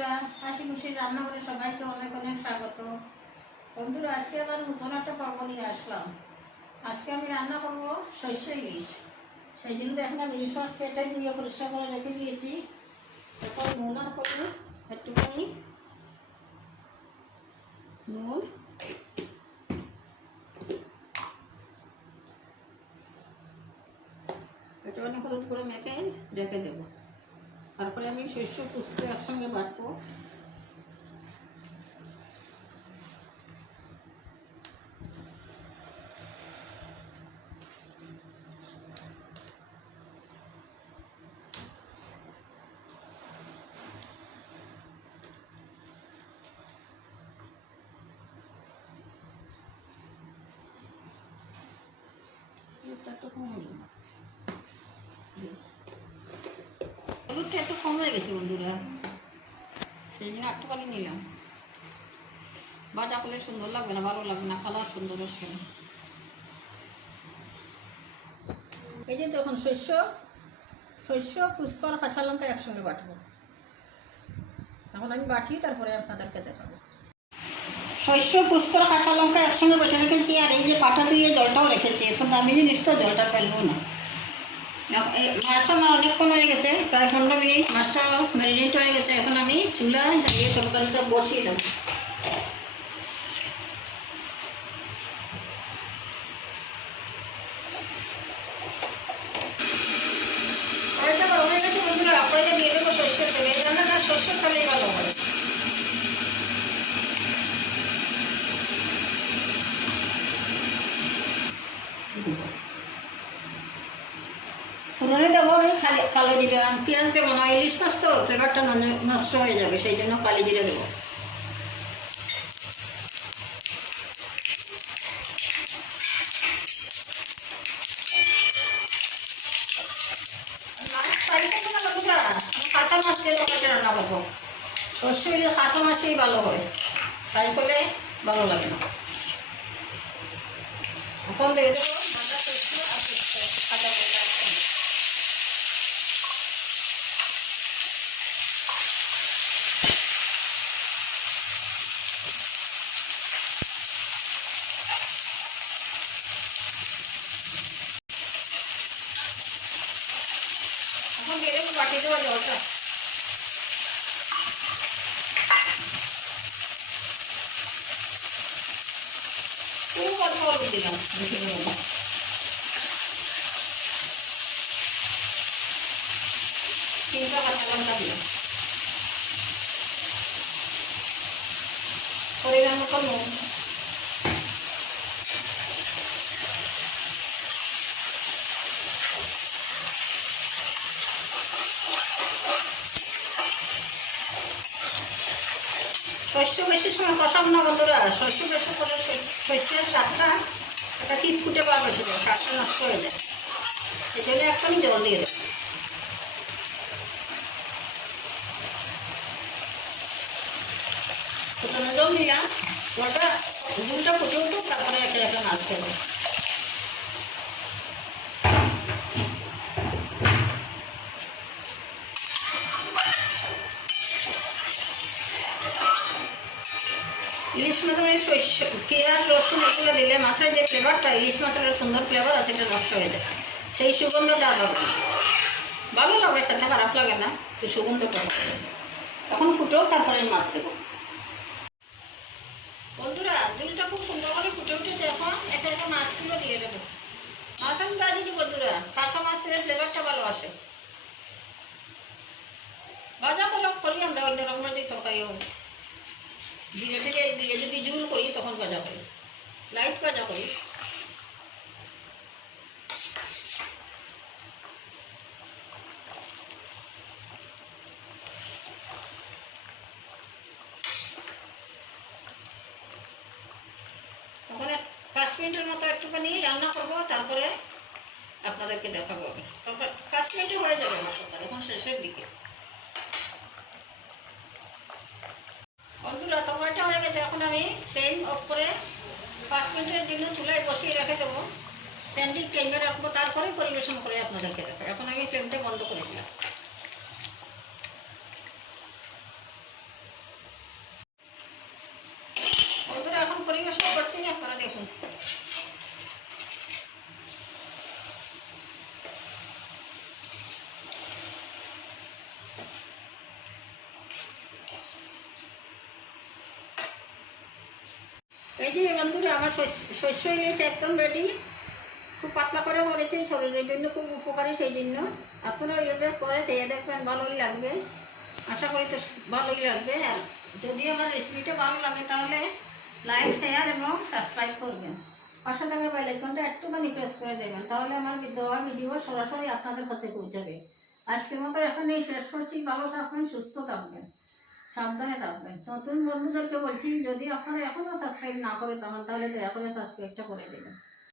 বন্ধুরা, হাসি খুশি রান্নাঘরে সবাইকে অনেক অনেক স্বাগত। বন্ধুরা, আজকে আবার নতুন একটা পর্ব নিয়ে আসলাম। আজকে আমি রান্না করব সর্ষে ইলিশ। সেই জন্য এখন আমি ইলিশ মাছ কেটে দিয়ে পরিষ্কার করে রেখে দিয়েছি। এরপর নুন আর হলুদ একটুখানি, নুন একটুখানি হলুদ করে মেখে রেখে দেবো। তারপরে আমি সর্ষে পোস্ত একসঙ্গে বাটবো। হলুদটা একটু কম হয়ে গেছে বন্ধুরা, সেই জন্য একটুখানি নিলাম। ভাজা করলে সুন্দর লাগবে না, ভালো লাগবে না, কালার সুন্দর আসবে না। এই যে তখন শস্য পুষ্প আর কাঁচা লঙ্কা একসঙ্গে বাটবো। এখন আমি বাটি তারপরে আপনাদেরকে দেখাবো। শস্য পুষ্প আর কাঁচা লঙ্কা একসঙ্গে বেটে রেখেছি, আর এই যে পাটা ধুয়ে জলটাও রেখেছি। এখন আমি জিনিস তো জলটা ফেলবো না। মাছও আমার অনেকক্ষণ হয়ে গেছে, প্রায় 15 মিনিট মাছটা ম্যারিনেট হয়ে গেছে। এখন আমি চুলায় জ্বালিয়ে তরকারিটা বসিয়ে দেবো। কড়াইটা গরম হয়ে গেছে বন্ধুরা, কড়াইটা দিয়ে দেবো সর্ষের তেল। এই রান্নাটা সর্ষের তেলেই ভালো হয়। ফোড়নে দেবো আমি কালো জিরা, পেঁয়াজ দেবো না। ইলিশ মাছ তো ফ্লেভারটা নষ্ট হয়ে যাবে, সেই জন্য কালো জিরা দেবো। কাঁচা মাছ দিয়ে তরকারিটা রান্না করবো। সর্ষে ইলিশ কাঁচা মাছেই ভালো হয়, ফ্রাই করলে ভালো লাগে না। এখন দিয়ে দেবো বাটি দেওয়া জলটা। খুব অল্প অল্প দিলাম, বেশি দেবো না। তিনটা কাঁচা লঙ্কা দিলাম, পরিমাণ মতো নুন, শস্য বেশি সময় কষাবো না বন্ধুরা। শস্য বেশি করে শস্যের স্বাদটা একটা ফুটে বার বেশি যায়, স্বাদটা নষ্ট হয়ে যায়। সেই জন্য একটু জল দিয়ে দেবো। ফুটানো জল দিলাম, জলটা ঝুলটা ফুটে উঠুক, তারপরে একে একে মাছ দেবো। ইলিশ মাছের মানে শস্য, পেঁয়াজ, রসুন এগুলো দিলে মাছের যে ফ্লেভারটা, ইলিশ মাছের সুন্দর ফ্লেভার আছে, সেটা নষ্ট হয়ে যায়। সেই সুগন্ধটা হবে না, ভালো লাগবে খেতে, খারাপ লাগে না, তো সুগন্ধটা হবে। এখন ফুটেও তারপরে আমি মাছ দেবো। বন্ধুরা, ঝুলটা খুব সুন্দর করে ফুটে উঠেছে। এখন একে একে মাছগুলো দিয়ে দেবো। মাছ আমি গা দিচ্ছি বন্ধুরা, কাঁচা মাছের ফ্লেভারটা ভালো আসে। ভাজা করি আমরা অন্য রকমের যে তরকারি হোক, জিরে থেকে দিয়ে যদি ঝুল করি তখন ভাজা করি, লাইট ভাজা করি। তখন 5 মিনিটের মতো একটুখানি রান্না করবো, তারপরে আপনাদেরকে দেখাবো। তারপর 5 মিনিটে হয়ে যাবে আমার তরকারি, এখন শেষের দিকে। বন্ধুরা, তরকারিটা হয়ে গেছে। এখন আমি ফ্লেম অফ করে 5 মিনিটের জন্য চুলায় বসিয়ে রেখে দেবো। স্ট্যান্ডিং টাইমে রাখবো, তারপরে পরিবেশন করে আপনাদেরকে দেখাবো। এখন আমি ফ্লেমটা বন্ধ করে দিলাম। পরিবেশন করছি, আপনারা দেখুন। এই যে বন্ধুরা, আমার শস্য ইলিশ একদম রেডি। খুব পাতলা করে করেছি, শরীরের জন্য খুব উপকারী, সেই জন্য আপনারা এইভাবে করে খেয়ে দেখবেন, ভালোই লাগবে। আশা করি তো ভালোই লাগবে। আর যদি আমার রেসিপিটা ভালো লাগে তাহলে লাইক, শেয়ার এবং সাবস্ক্রাইব করবেন। পাশে থাকা বেল আইকনটা একটুখানি প্রেস করে দেবেন, তাহলে আমার দেওয়া ভিডিও সরাসরি আপনাদের কাছে পৌঁছাবে। আজকের মতো এখানেই শেষ করছি। ভালো থাকবেন, সুস্থ থাকবেন, সাবধানে থাকবেন। নতুন বন্ধুদেরকে বলছি, যদি আপনারা এখনও সাবস্ক্রাইব না করে থাকেন তাহলে দয়া করে সাবস্ক্রাইবটা করে দেবেন।